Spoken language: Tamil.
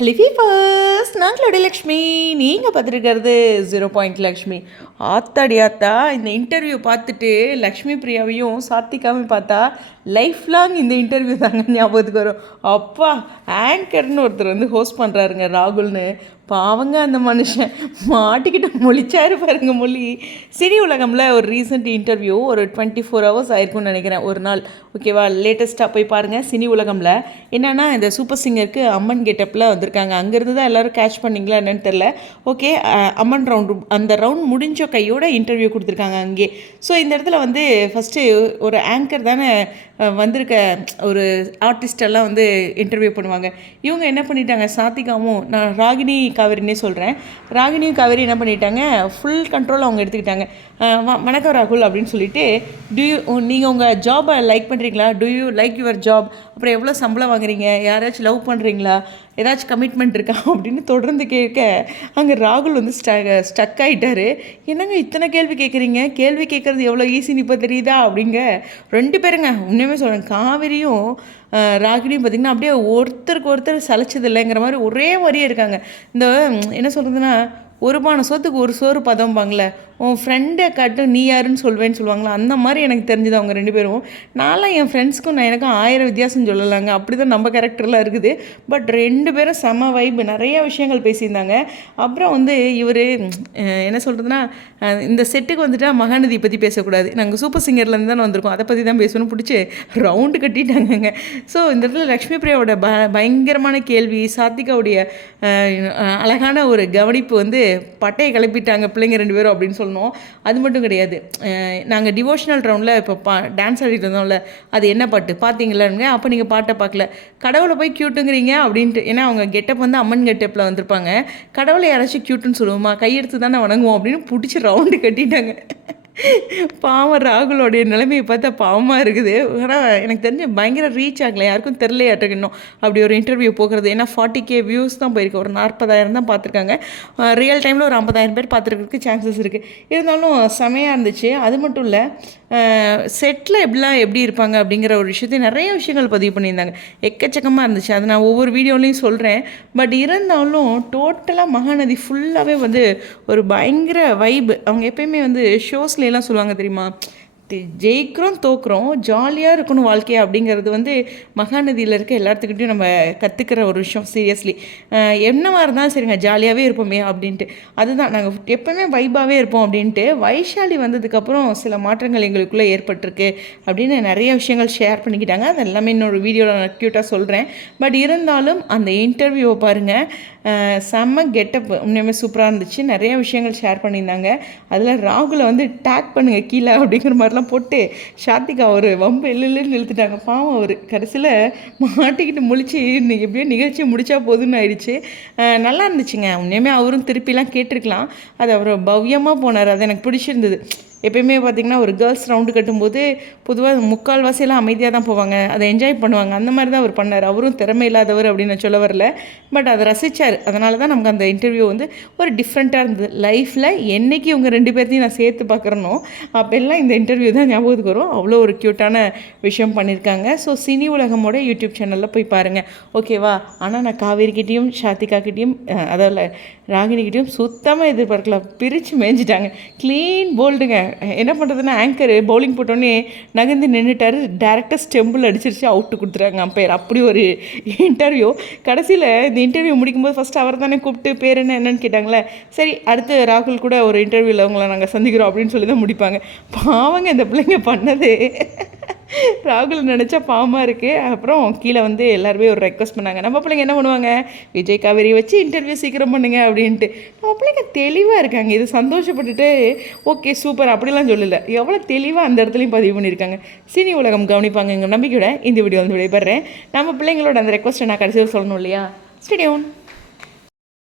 ஹலிஃபி ஃபர்ஸ்ட் நாங்களோட லக்ஷ்மி நீங்கள் பார்த்துருக்கிறது 0 லக்ஷ்மி. ஆத்தாடி ஆத்தா, இந்த இன்டர்வியூ பார்த்துட்டு லக்ஷ்மி பிரியாவையும் சாத்திகாவையும் பார்த்தா லைஃப் லாங் இந்த இன்டர்வியூ தாங்க ஞாபகத்துக்கு வரும். அப்பா, ஆங்கர்னு ஒருத்தர் வந்து ஹோஸ்ட் பண்ணுறாருங்க, ராகுல்னு. பாவங்க அந்த மனுஷன் மாட்டிக்கிட்ட மொழிச்சாரு பாருங்க மொழி. சினி உலகமில் ஒரு ரீசெண்ட் இன்டர்வியூ ஒரு 24 ஹவர்ஸ் ஆயிருக்கும்னு நினைக்கிறேன், ஒரு நாள். ஓகேவா, லேட்டஸ்ட்டாக போய் பாருங்கள். சினி உலகமில் என்னென்னா, இந்த சூப்பர் சிங்கருக்கு அம்மன் கெட்டப்பில் வந்திருக்காங்க. அங்கேருந்து தான் எல்லோரும் கேட்ச் பண்ணிங்களா என்னன்னு தெரில. ஓகே, அம்மன் ரவுண்டு, அந்த ரவுண்ட் முடிஞ்ச கையோட இன்டர்வியூ கொடுத்துருக்காங்க அங்கே. ஸோ இந்த இடத்துல வந்து ஃபஸ்ட்டு ஒரு ஆங்கர் தானே வந்திருக்க ஒரு ஆர்டிஸ்டெல்லாம் வந்து இன்டர்வியூ பண்ணுவாங்க. இவங்க என்ன பண்ணிட்டாங்க, சாத்திகாவும், நான் ராகினி காவேரினே சொல்கிறேன், ராகினியும் காவேரி என்ன பண்ணிட்டாங்க, ஃபுல் கண்ட்ரோல் அவங்க எடுத்துக்கிட்டாங்க. வணக்கம் ராகுல் அப்படின்னு சொல்லிட்டு, நீங்கள் உங்கள் ஜாபை லைக் பண்ணுறீங்களா, to you like your job, அப்புறம் எவ்வளோ சம்பளம் வாங்குறீங்க, யாராச்சும் லவ் பண்ணுறீங்களா, ஏதாச்சும் கமிட்மெண்ட் இருக்கா அப்படின்னு தொடர்ந்து கேட்க அங்கே ராகுல் வந்து ஸ்டக் ஆகிட்டார். என்னங்க இத்தனை கேள்வி கேட்குறீங்க, கேள்வி கேட்குறது எவ்வளோ ஈஸின்னு இப்போ தெரியுதா அப்படிங்க. 2 பேருங்க உண்மையுமே சொல்கிறேன், காவிரியும் ராகினியும் பார்த்திங்கன்னா அப்படியே ஒருத்தருக்கு ஒருத்தர் சலைச்சது இல்லைங்கிற மாதிரி ஒரே மாதிரியே இருக்காங்க. இந்த என்ன சொல்கிறதுனா, ஒரு பானை சோத்துக்கு ஒரு சோறு பதம்பாங்களே, உன் ஃப்ரெண்டை காட்டு நீ யாருன்னு சொல்வேன்னு சொல்லுவாங்களா, அந்த மாதிரி எனக்கு தெரிஞ்சுது அவங்க 2 பேரும். நான்லாம் என் ஃப்ரெண்ட்ஸ்க்கும் எனக்கும் 1000 வித்தியாசம் சொல்லலாங்க, அப்படி தான் நம்ம கேரக்டர்லாம் இருக்குது. பட் 2 பேரும் செம வைப்பு, நிறைய விஷயங்கள் பேசியிருந்தாங்க. அப்புறம் வந்து இவர் என்ன சொல்கிறதுனா, இந்த செட்டுக்கு வந்துட்டால் மகாநதி பற்றி பேசக்கூடாது, நாங்கள் சூப்பர் சிங்கர்லேருந்து தானே வந்திருக்கோம், அதை பற்றி தான் பேசணும்னு பிடிச்சி ரவுண்டு கட்டிட்டாங்கங்க. ஸோ இந்த இடத்துல லக்ஷ்மி பிரியாவோட பயங்கரமான கேள்வி, சாத்திகாவுடைய அழகான ஒரு கவனிப்பு வந்து பட்டையை கிளப்பிட்டாங்க பிள்ளைங்க 2 பேரும் அப்படின்னு சொல்லணும். அது மட்டும் கிடையாது, நாங்கள் டிவோஷனல் ரவுண்டில் இப்போ டான்ஸ் ஆடிட்டு இருந்தோம்ல, அது என்ன பாட்டு பார்த்தீங்களாங்க, அப்போ நீங்கள் பாட்டை பார்க்கல, கடவுளை போய் க்யூட்டுங்கிறீங்க அப்படின்ட்டு. ஏன்னா அவங்க கெட்டப் வந்து அம்மன் கெட்டப்பில் வந்திருப்பாங்க, கடவுளை யாராச்சும் க்யூட்டுன்னு சொல்லுவோமா, கையெடுத்து தானே வணங்குவோம் அப்படின்னு பிடிச்சி ரவுண்டு கட்டிட்டாங்க. பாவம் ராகுலோடைய நிலைமையை பார்த்தா பாவமாக இருக்குது. ஆனால் எனக்கு தெரிஞ்சு பயங்கர ரீச் ஆகலை, யாருக்கும் தெரிலையாட்டுக்கு இன்னும் அப்படி ஒரு இன்டர்வியூ போகிறது. ஏன்னா 40K வியூஸ் தான் போயிருக்கு, ஒரு 40,000 தான் பார்த்துருக்காங்க. ரியல் டைமில் ஒரு 50,000 பேர் பார்த்துருக்கிறதுக்கு சான்சஸ் இருக்குது. இருந்தாலும் செமையாக இருந்துச்சு. அது மட்டும் இல்லை, செட்டில் எப்படி இருப்பாங்க அப்படிங்கிற ஒரு விஷயத்தையும் நிறைய விஷயங்கள் பதிவு பண்ணியிருந்தாங்க, எக்கச்சக்கமாக இருந்துச்சு. அது நான் ஒவ்வொரு வீடியோலையும் சொல்கிறேன். பட் இருந்தாலும் டோட்டலாக மகாநதி ஃபுல்லாகவே வந்து ஒரு பயங்கர வைப். அவங்க எப்பயுமே வந்து ஷோஸ்லாம் சொல்லுவாங்க தெரியுமா, ஜெயிக்கிறோம் தோக்குறோம், ஜாலியாக இருக்கணும் வாழ்க்கையை அப்படிங்கிறது வந்து மகாநதியில் இருக்க எல்லாத்துக்கிட்டையும் நம்ம கற்றுக்கிற ஒரு விஷயம். சீரியஸ்லி, என்னவாக இருந்தாலும் சரிங்க, ஜாலியாகவே இருப்போமே அப்படின்ட்டு. அதுதான் நாங்கள் எப்போவுமே வைபாகவே இருப்போம் அப்படின்ட்டு. வைஷாலி வந்ததுக்கப்புறம் சில மாற்றங்கள் எங்களுக்குள்ளே ஏற்பட்டிருக்கு அப்படின்னு நிறைய விஷயங்கள் ஷேர் பண்ணிக்கிட்டாங்க. அது எல்லாமே இன்னொரு வீடியோவில் நான் க்யூட்டாக சொல்கிறேன். பட் இருந்தாலும் அந்த இன்டர்வியூவை பாருங்கள், செம்ம கெட்டப் உண்மையுமே சூப்பராக இருந்துச்சு. நிறைய விஷயங்கள் ஷேர் பண்ணியிருந்தாங்க. அதில் ராகுலை வந்து டேக் பண்ணுங்கள் கீழே அப்படிங்கிற மாதிரிலாம் போட்டு சாத்திகா ஒரு வம்பு இல்லைன்னு இழுத்துட்டாங்க. பாவம் அவர் கடைசியில் மாட்டிக்கிட்டு முழிச்சு எப்படியோ நிகழ்ச்சியை முடித்தா போதுன்னு ஆயிடுச்சு. நல்லா இருந்துச்சுங்க உண்மையுமே. அவரும் திருப்பிலாம் கேட்டிருக்கலாம், அது அவர் பவ்யமாக போனார், அது எனக்கு பிடிச்சிருந்தது. எப்பயுமே பார்த்திங்கன்னா ஒரு கேர்ள்ஸ் ரவுண்டு கட்டும்போது பொதுவாக முக்கால்வாசியெல்லாம் அமைதியாக தான் போவாங்க, அதை என்ஜாய் பண்ணுவாங்க. அந்த மாதிரி தான் அவர் பண்ணார். அவரும் திறமை இல்லாதவர் அப்படின்னு நான் சொல்ல வரல, பட் அதை ரசித்தார். அதனால தான் நமக்கு அந்த இன்டர்வியூ வந்து ஒரு டிஃப்ரெண்ட்டாக இருந்தது. லைஃப்பில் என்றைக்கு இவங்க 2 பேர்த்தையும் நான் சேர்த்து பார்க்குறனோ அப்போல்லாம் இந்த இன்டர்வியூ தான் ஞாபகத்துக்கு வரும். அவ்வளோ ஒரு க்யூட்டான விஷயம் பண்ணியிருக்காங்க. ஸோ சினி உலகமோட யூடியூப் சேனலில் போய் பாருங்கள், ஓகேவா. ஆனால் நான் காவேரிக்கிட்டேயும் சாத்திகாக்கிட்டேயும் அதாவது ராகினிக்கிட்டையும் சுத்தமாக எதிர்பார்க்கல, பிரித்து மேய்ஞ்சிட்டாங்க. க்ளீன் போல்டுங்க. என்ன பண்ணுறதுன்னா, ஆங்கர் பவுலிங் போட்டோன்னே நகர்ந்து நின்றுட்டார், டேரெக்டாக ஸ்டெம்பிள் அடிச்சிருச்சு, அவுட்டு கொடுத்துறாங்க அம்பையர். அப்படி ஒரு இன்டர்வியூ. கடைசியில் இந்த இன்டர்வியூ முடிக்கும்போது ஃபஸ்ட்டு அவர் தானே கூப்பிட்டு பேர் என்னன்னு கேட்டாங்களே, சரி அடுத்து ராகுல் கூட ஒரு இன்டர்வியூவில் அவங்கள நாங்கள் சந்திக்கிறோம் அப்படின்னு சொல்லி தான் முடிப்பாங்க. பாவங்க இந்த பிள்ளைங்க பண்ணது ராகுல் நினச்சா பாவமாக இருக்குது. அப்புறம் கீழே வந்து எல்லாருமே ஒரு ரெக்வஸ்ட் பண்ணாங்க, நம்ம பிள்ளைங்க என்ன பண்ணுவாங்க, விஜய் காவேரி வச்சு இன்டர்வியூ சீக்கிரம் பண்ணுங்க அப்படின்ட்டு. நம்ம பிள்ளைங்க தெளிவாக இருக்காங்க, இது சந்தோஷப்பட்டுட்டு ஓகே சூப்பர் அப்படிலாம் சொல்லலை, எவ்வளோ தெளிவாக அந்த இடத்துலையும் பதிவு பண்ணியிருக்காங்க. சினி உலகம் கவனிப்பாங்க எங்கள் நம்பிக்கையோட இந்த வீடியோ வந்து விடைபெறேன். நம்ம பிள்ளைங்களோட அந்த ரெக்வஸ்ட்டை நான் கடைசியில் சொல்லணும் இல்லையா. Stay tune.